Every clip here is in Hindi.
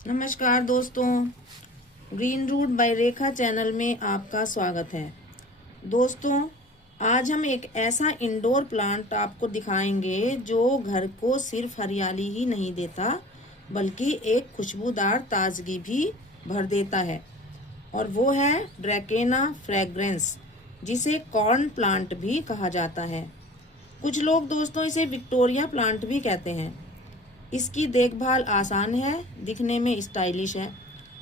नमस्कार दोस्तों, ग्रीन रूट बाय रेखा चैनल में आपका स्वागत है। दोस्तों, आज हम एक ऐसा इंडोर प्लांट आपको दिखाएंगे जो घर को सिर्फ हरियाली ही नहीं देता बल्कि एक खुशबूदार ताजगी भी भर देता है। और वो है ड्रैकेना फ्रेग्रेंस, जिसे कॉर्न प्लांट भी कहा जाता है। कुछ लोग दोस्तों इसे विक्टोरिया प्लांट भी कहते हैं। इसकी देखभाल आसान है, दिखने में स्टाइलिश है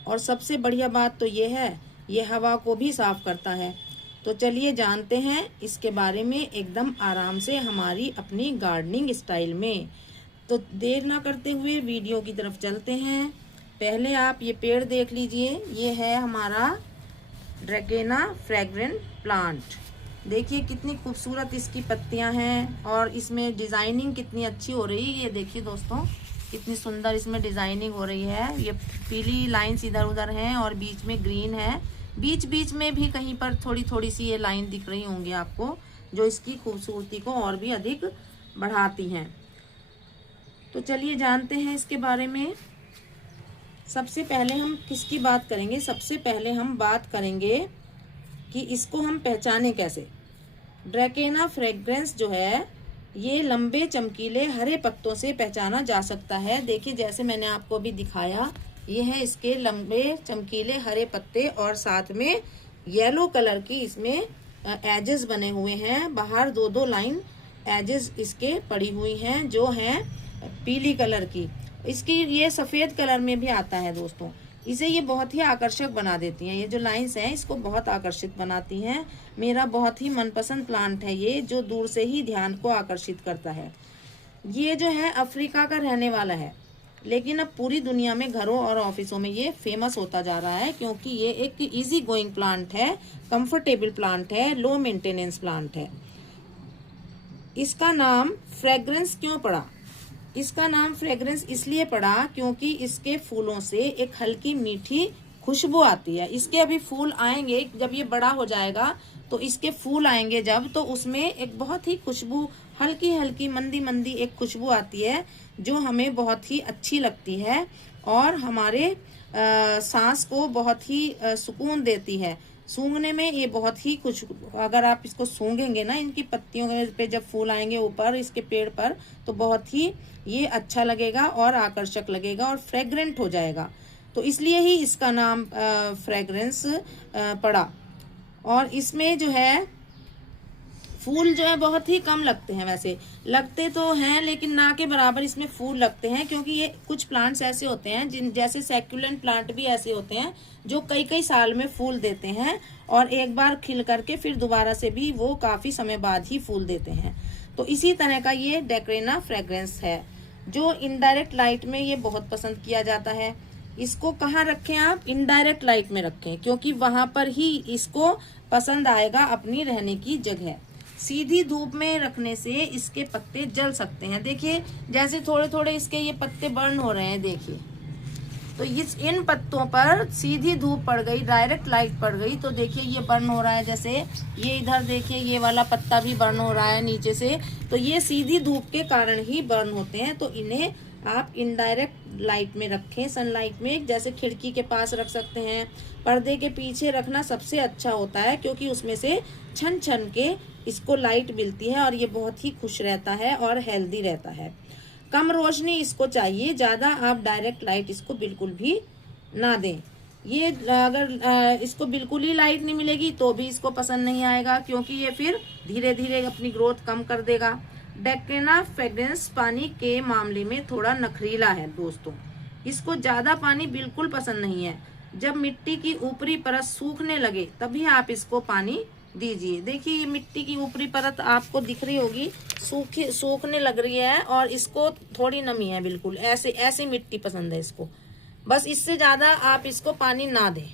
और सबसे बढ़िया बात तो ये है, ये हवा को भी साफ करता है। तो चलिए जानते हैं इसके बारे में एकदम आराम से हमारी अपनी गार्डनिंग स्टाइल में। तो देर ना करते हुए वीडियो की तरफ चलते हैं। पहले आप ये पेड़ देख लीजिए, ये है हमारा ड्रैकेना फ्रेग्रेंट प्लांट। देखिए कितनी खूबसूरत इसकी पत्तियां हैं और इसमें डिजाइनिंग कितनी अच्छी हो रही है। ये देखिए दोस्तों, कितनी सुंदर इसमें डिजाइनिंग हो रही है। ये पीली लाइंस इधर उधर हैं और बीच में ग्रीन है। बीच बीच में भी कहीं पर थोड़ी थोड़ी सी ये लाइन दिख रही होंगी आपको, जो इसकी खूबसूरती को और भी अधिक बढ़ाती हैं। तो चलिए जानते हैं इसके बारे में। सबसे पहले हम किसकी बात करेंगे? सबसे पहले हम बात करेंगे कि इसको हम पहचाने कैसे। ड्रैकेना फ्रेग्रेंस जो है, ये लंबे चमकीले हरे पत्तों से पहचाना जा सकता है। देखिए जैसे मैंने आपको अभी दिखाया, ये है इसके लंबे चमकीले हरे पत्ते और साथ में येलो कलर की इसमें एजेस बने हुए हैं। बाहर दो दो लाइन एजेस इसके पड़ी हुई हैं जो हैं पीली कलर की। इसकी ये सफ़ेद कलर में भी आता है दोस्तों। इसे ये बहुत ही आकर्षक बना देती हैं। ये जो लाइंस हैं इसको बहुत आकर्षित बनाती हैं। मेरा बहुत ही मनपसंद प्लांट है ये, जो दूर से ही ध्यान को आकर्षित करता है। ये जो है अफ्रीका का रहने वाला है, लेकिन अब पूरी दुनिया में घरों और ऑफिसों में ये फेमस होता जा रहा है, क्योंकि ये एक इजी गोइंग प्लांट है, कंफर्टेबल प्लांट है, लो मेंटेनेंस प्लांट है। इसका नाम फ्रेग्रेंस क्यों पड़ा? इसका नाम फ्रेग्रेंस इसलिए पड़ा क्योंकि इसके फूलों से एक हल्की मीठी खुशबू आती है। इसके अभी फूल आएंगे, जब ये बड़ा हो जाएगा तो इसके फूल आएंगे जब, तो उसमें एक बहुत ही खुशबू, हल्की हल्की मंदी मंदी एक खुशबू आती है जो हमें बहुत ही अच्छी लगती है और हमारे सांस को बहुत ही सुकून देती है। सूंघने में ये बहुत ही कुछ, अगर आप इसको सूंघेंगे ना, इनकी पत्तियों पे जब फूल आएंगे ऊपर इसके पेड़ पर, तो बहुत ही ये अच्छा लगेगा और आकर्षक लगेगा और फ्रेग्रेंट हो जाएगा। तो इसलिए ही इसका नाम फ्रेग्रेंस पड़ा। और इसमें जो है फूल जो है बहुत ही कम लगते हैं। वैसे लगते तो हैं लेकिन ना के बराबर इसमें फूल लगते हैं, क्योंकि ये कुछ प्लांट्स ऐसे होते हैं जिन जैसे सैक्युलेंट प्लांट भी ऐसे होते हैं जो कई कई साल में फूल देते हैं और एक बार खिल करके फिर दोबारा से भी वो काफी समय बाद ही फूल देते हैं। तो इसी तरह का ये ड्रैकेना फ्रेग्रेंस है, जो इनडायरेक्ट लाइट में ये बहुत पसंद किया जाता है। इसको कहाँ रखें आप? इनडायरेक्ट लाइट में रखें, क्योंकि वहां पर ही इसको पसंद आएगा अपनी रहने की जगह। सीधी धूप में रखने से इसके पत्ते जल सकते हैं। देखिए जैसे थोड़े थोड़े इसके ये पत्ते बर्न हो रहे हैं, देखिए। तो इन पत्तों पर सीधी धूप पड़ गई, डायरेक्ट लाइट पड़ गई, तो देखिए ये बर्न हो रहा है। जैसे ये इधर देखिए, ये वाला पत्ता भी बर्न हो रहा है नीचे से। तो ये सीधी धूप के कारण ही बर्न होते हैं। तो इन्हें आप इनडायरेक्ट लाइट में रखें, सनलाइट में, जैसे खिड़की के पास रख सकते हैं। पर्दे के पीछे रखना सबसे अच्छा होता है, क्योंकि उसमें से छन छन के इसको लाइट मिलती है और ये बहुत ही खुश रहता है और हेल्दी रहता है। कम रोशनी इसको चाहिए, ज़्यादा आप डायरेक्ट लाइट इसको बिल्कुल भी ना दें। ये अगर इसको बिल्कुल ही लाइट नहीं मिलेगी तो भी इसको पसंद नहीं आएगा, क्योंकि ये फिर धीरे धीरे अपनी ग्रोथ कम कर देगा। ड्रैकेना फ्रेग्रेंस पानी के मामले में थोड़ा नखरीला है दोस्तों। इसको ज़्यादा पानी बिल्कुल पसंद नहीं है। जब मिट्टी की ऊपरी परत सूखने लगे तभी आप इसको पानी दीजिए। देखिए ये मिट्टी की ऊपरी परत आपको दिख रही होगी, सूखने लग रही है और इसको थोड़ी नमी है, बिल्कुल ऐसे ऐसी मिट्टी पसंद है इसको। बस इससे ज्यादा आप इसको पानी ना दें।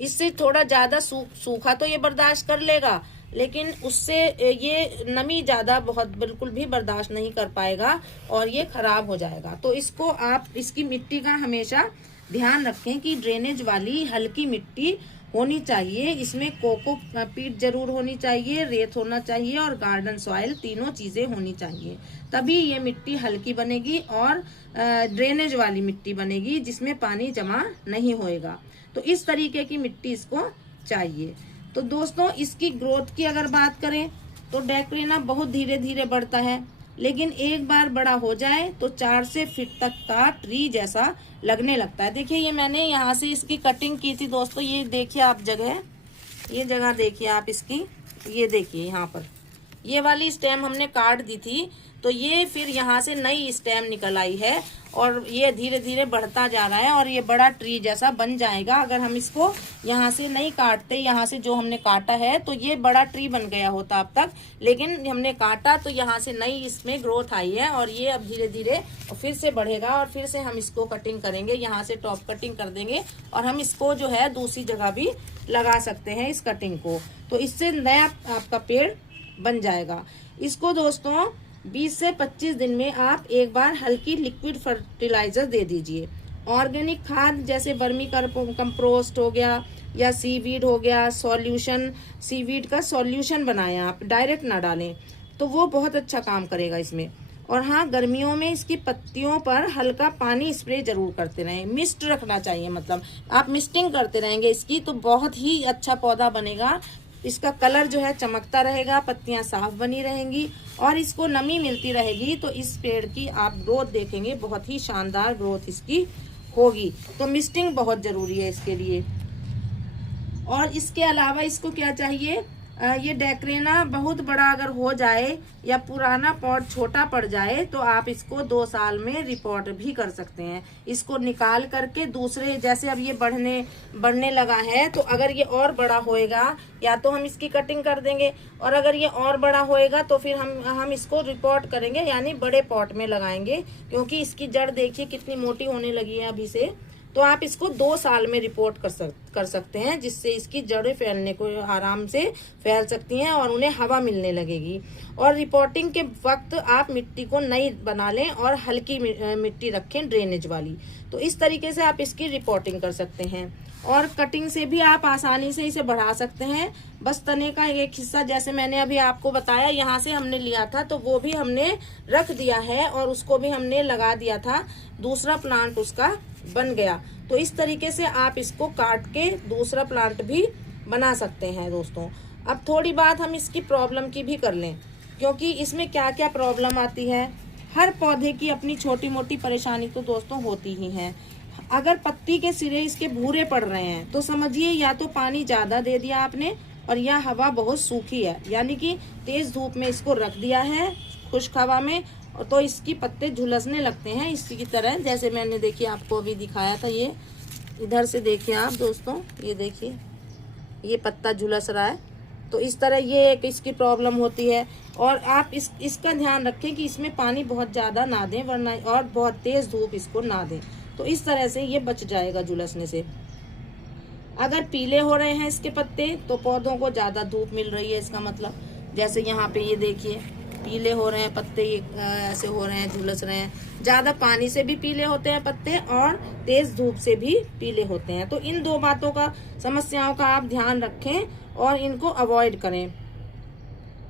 इससे थोड़ा ज्यादा सूखा तो ये बर्दाश्त कर लेगा, लेकिन उससे ये नमी ज्यादा बहुत बिल्कुल भी बर्दाश्त नहीं कर पाएगा और ये खराब हो जाएगा। तो इसको आप इसकी मिट्टी का हमेशा ध्यान रखें कि ड्रेनेज वाली हल्की मिट्टी होनी चाहिए। इसमें कोकोपीट जरूर होनी चाहिए, रेत होना चाहिए और गार्डन सॉइल, तीनों चीज़ें होनी चाहिए। तभी ये मिट्टी हल्की बनेगी और ड्रेनेज वाली मिट्टी बनेगी जिसमें पानी जमा नहीं होएगा। तो इस तरीके की मिट्टी इसको चाहिए। तो दोस्तों इसकी ग्रोथ की अगर बात करें तो डेक्रेना बहुत धीरे धीरे बढ़ता है, लेकिन एक बार बड़ा हो जाए तो 4 से फीट तक का ट्री जैसा लगने लगता है। देखिए ये मैंने यहाँ से इसकी कटिंग की थी दोस्तों, ये देखिए आप जगह, ये जगह देखिए आप इसकी, ये देखिए यहाँ पर ये वाली स्टेम हमने काट दी थी, तो ये फिर यहाँ से नई स्टेम निकल आई है और ये धीरे धीरे बढ़ता जा रहा है और ये बड़ा ट्री जैसा बन जाएगा। अगर हम इसको यहाँ से नहीं काटते, यहाँ से जो हमने काटा है तो ये बड़ा ट्री बन गया होता अब तक, लेकिन हमने काटा तो यहाँ से नई इसमें ग्रोथ आई है और ये अब धीरे धीरे फिर से बढ़ेगा और फिर से हम इसको कटिंग करेंगे, यहाँ से टॉप कटिंग कर देंगे और हम इसको जो है दूसरी जगह भी लगा सकते हैं इस कटिंग को। तो इससे नया आपका पेड़ बन जाएगा। इसको दोस्तों 20 से 25 दिन में आप एक बार हल्की लिक्विड फर्टिलाइजर दे दीजिए। ऑर्गेनिक खाद जैसे वर्मी कंपोस्ट हो गया या सीवीड हो गया, सॉल्यूशन, सीवीड का सॉल्यूशन बनाया आप, डायरेक्ट ना डालें, तो वो बहुत अच्छा काम करेगा इसमें। और हाँ, गर्मियों में इसकी पत्तियों पर हल्का पानी स्प्रे जरूर करते रहें, मिस्ट रखना चाहिए, मतलब आप मिस्टिंग करते रहेंगे इसकी तो बहुत ही अच्छा पौधा बनेगा। इसका कलर जो है चमकता रहेगा, पत्तियां साफ बनी रहेंगी और इसको नमी मिलती रहेगी, तो इस पेड़ की आप ग्रोथ देखेंगे, बहुत ही शानदार ग्रोथ इसकी होगी। तो मिस्टिंग बहुत जरूरी है इसके लिए। और इसके अलावा इसको क्या चाहिए, ये डेक्रेना बहुत बड़ा अगर हो जाए या पुराना पॉट छोटा पड़ जाए तो आप इसको 2 साल में रिपोर्ट भी कर सकते हैं। इसको निकाल करके दूसरे, जैसे अब ये बढ़ने लगा है, तो अगर ये और बड़ा होएगा या तो हम इसकी कटिंग कर देंगे और अगर ये और बड़ा होएगा तो फिर हम इसको रिपोर्ट करेंगे, यानी बड़े पॉट में लगाएंगे, क्योंकि इसकी जड़ देखिए कितनी मोटी होने लगी है अभी से। तो आप इसको 2 साल में रिपोर्ट कर सकते हैं, जिससे इसकी जड़ें फैलने को आराम से फैल सकती हैं और उन्हें हवा मिलने लगेगी। और रिपोर्टिंग के वक्त आप मिट्टी को नई बना लें और हल्की मिट्टी रखें, ड्रेनेज वाली। तो इस तरीके से आप इसकी रिपोर्टिंग कर सकते हैं। और कटिंग से भी आप आसानी से इसे बढ़ा सकते हैं। बस तने का एक हिस्सा, जैसे मैंने अभी आपको बताया, यहाँ से हमने लिया था तो वो भी हमने रख दिया है और उसको भी हमने लगा दिया था, दूसरा प्लांट उसका बन गया। तो इस तरीके से आप इसको काट के दूसरा प्लांट भी बना सकते हैं दोस्तों। अब थोड़ी बात हम इसकी प्रॉब्लम की भी कर लें, क्योंकि इसमें क्या क्या प्रॉब्लम आती है। हर पौधे की अपनी छोटी मोटी परेशानी तो दोस्तों होती ही है। अगर पत्ती के सिरे इसके भूरे पड़ रहे हैं तो समझिए या तो पानी ज्यादा दे दिया आपने और या हवा बहुत सूखी है, यानी कि तेज धूप में इसको रख दिया है खुश्क हवा में, तो इसकी पत्ते झुलसने लगते हैं इसी तरह, जैसे मैंने देखिए आपको अभी दिखाया था। ये इधर से देखिए आप दोस्तों, ये देखिए ये पत्ता झुलस रहा है, तो इस तरह ये एक इसकी प्रॉब्लम होती है। और आप इसका ध्यान रखें कि इसमें पानी बहुत ज़्यादा ना दें, वरना और बहुत तेज़ धूप इसको ना दें, तो इस तरह से ये बच जाएगा झुलसने से। अगर पीले हो रहे हैं इसके पत्ते तो पौधों को ज़्यादा धूप मिल रही है, इसका मतलब। जैसे यहाँ पे ये देखिए पीले हो रहे हैं पत्ते, ऐसे हो रहे हैं, झुलस रहे हैं। ज़्यादा पानी से भी पीले होते हैं पत्ते और तेज धूप से भी पीले होते हैं। तो इन 2 बातों का, समस्याओं का आप ध्यान रखें और इनको अवॉइड करें।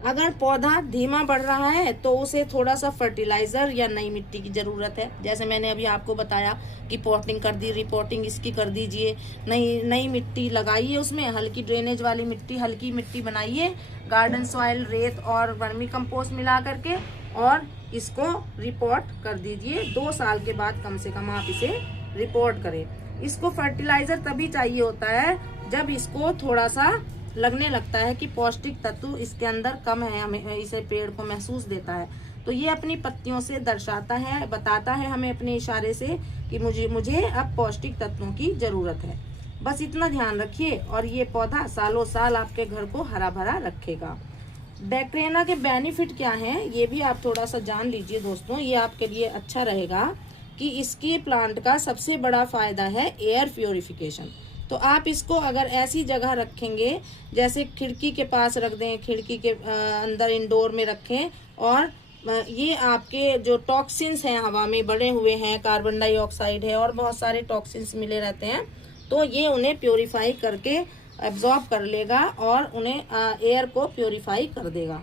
अगर पौधा धीमा बढ़ रहा है तो उसे थोड़ा सा फर्टिलाइजर या नई मिट्टी की जरूरत है। जैसे मैंने अभी आपको बताया कि पॉटिंग कर दी, रिपोर्टिंग इसकी कर दीजिए, नई मिट्टी लगाइए, उसमें हल्की ड्रेनेज वाली मिट्टी, हल्की मिट्टी बनाइए, गार्डन सॉइल, रेत और वर्मी कंपोस्ट मिला करके, और इसको रिपोर्ट कर दीजिए। 2 साल के बाद कम से कम आप इसे रिपोर्ट करें। इसको फर्टिलाइजर तभी चाहिए होता है जब इसको थोड़ा सा लगने लगता है कि पौष्टिक तत्व इसके अंदर कम है, हमें इसे पेड़ को महसूस देता है। तो ये अपनी पत्तियों से दर्शाता है, बताता है हमें अपने इशारे से कि मुझे अब पौष्टिक तत्वों की जरूरत है। बस इतना ध्यान रखिए और ये पौधा सालों साल आपके घर को हरा भरा रखेगा। डेक्रेना के बेनिफिट क्या हैं ये भी आप थोड़ा सा जान लीजिए दोस्तों, ये आपके लिए अच्छा रहेगा कि इसके प्लांट का सबसे बड़ा फायदा है एयर प्योरिफिकेशन। तो आप इसको अगर ऐसी जगह रखेंगे, जैसे खिड़की के पास रख दें, खिड़की के अंदर इंडोर में रखें, और ये आपके जो टॉक्सिन्स हैं हवा में बढ़े हुए हैं, कार्बन डाइऑक्साइड है और बहुत सारे टॉक्सिन्स मिले रहते हैं, तो ये उन्हें प्योरीफाई करके एब्जॉर्ब कर लेगा और उन्हें एयर को प्योरीफाई कर देगा।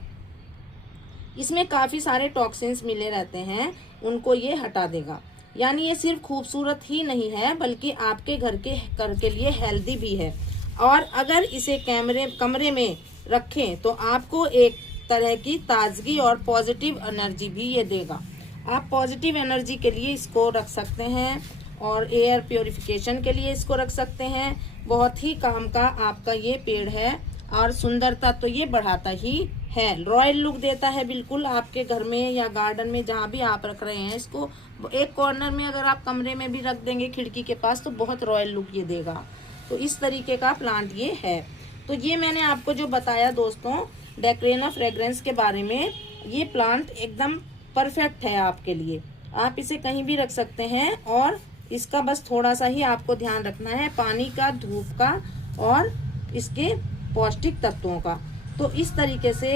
इसमें काफ़ी सारे टॉक्सिन्स मिले रहते हैं, उनको ये हटा देगा। यानी ये सिर्फ खूबसूरत ही नहीं है बल्कि आपके घर के लिए हेल्दी भी है। और अगर इसे कमरे में रखें तो आपको एक तरह की ताजगी और पॉजिटिव एनर्जी भी ये देगा। आप पॉजिटिव एनर्जी के लिए इसको रख सकते हैं और एयर प्योरिफिकेशन के लिए इसको रख सकते हैं। बहुत ही काम का आपका ये पेड़ है और सुंदरता तो ये बढ़ाता ही है, रॉयल लुक देता है बिल्कुल आपके घर में या गार्डन में जहाँ भी आप रख रहे हैं। इसको एक कॉर्नर में अगर आप कमरे में भी रख देंगे खिड़की के पास तो बहुत रॉयल लुक ये देगा। तो इस तरीके का प्लांट ये है। तो ये मैंने आपको जो बताया दोस्तों डेक्रेना फ्रेग्रेंस के बारे में, ये प्लांट एकदम परफेक्ट है आपके लिए। आप इसे कहीं भी रख सकते हैं और इसका बस थोड़ा सा ही आपको ध्यान रखना है, पानी का, धूप का और इसके पौष्टिक तत्वों का। तो इस तरीके से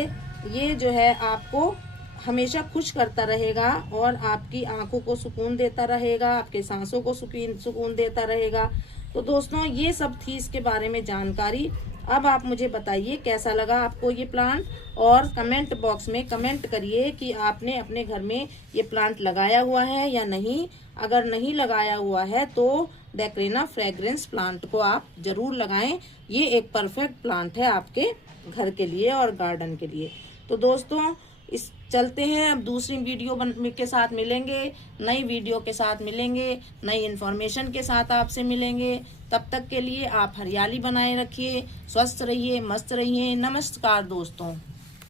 ये जो है आपको हमेशा खुश करता रहेगा और आपकी आंखों को सुकून देता रहेगा, आपके सांसों को सुकून देता रहेगा। तो दोस्तों ये सब थी इसके बारे में जानकारी। अब आप मुझे बताइए कैसा लगा आपको ये प्लांट, और कमेंट बॉक्स में कमेंट करिए कि आपने अपने घर में ये प्लांट लगाया हुआ है या नहीं। अगर नहीं लगाया हुआ है तो डेक्रेना फ्रेग्रेंस प्लांट को आप जरूर लगाएं। ये एक परफेक्ट प्लांट है आपके घर के लिए और गार्डन के लिए। तो दोस्तों इस चलते हैं, अब दूसरी वीडियो के साथ मिलेंगे, नई वीडियो के साथ मिलेंगे, नई इन्फॉर्मेशन के साथ आपसे मिलेंगे। तब तक के लिए आप हरियाली बनाए रखिए, स्वस्थ रहिए, मस्त रहिए। नमस्कार दोस्तों।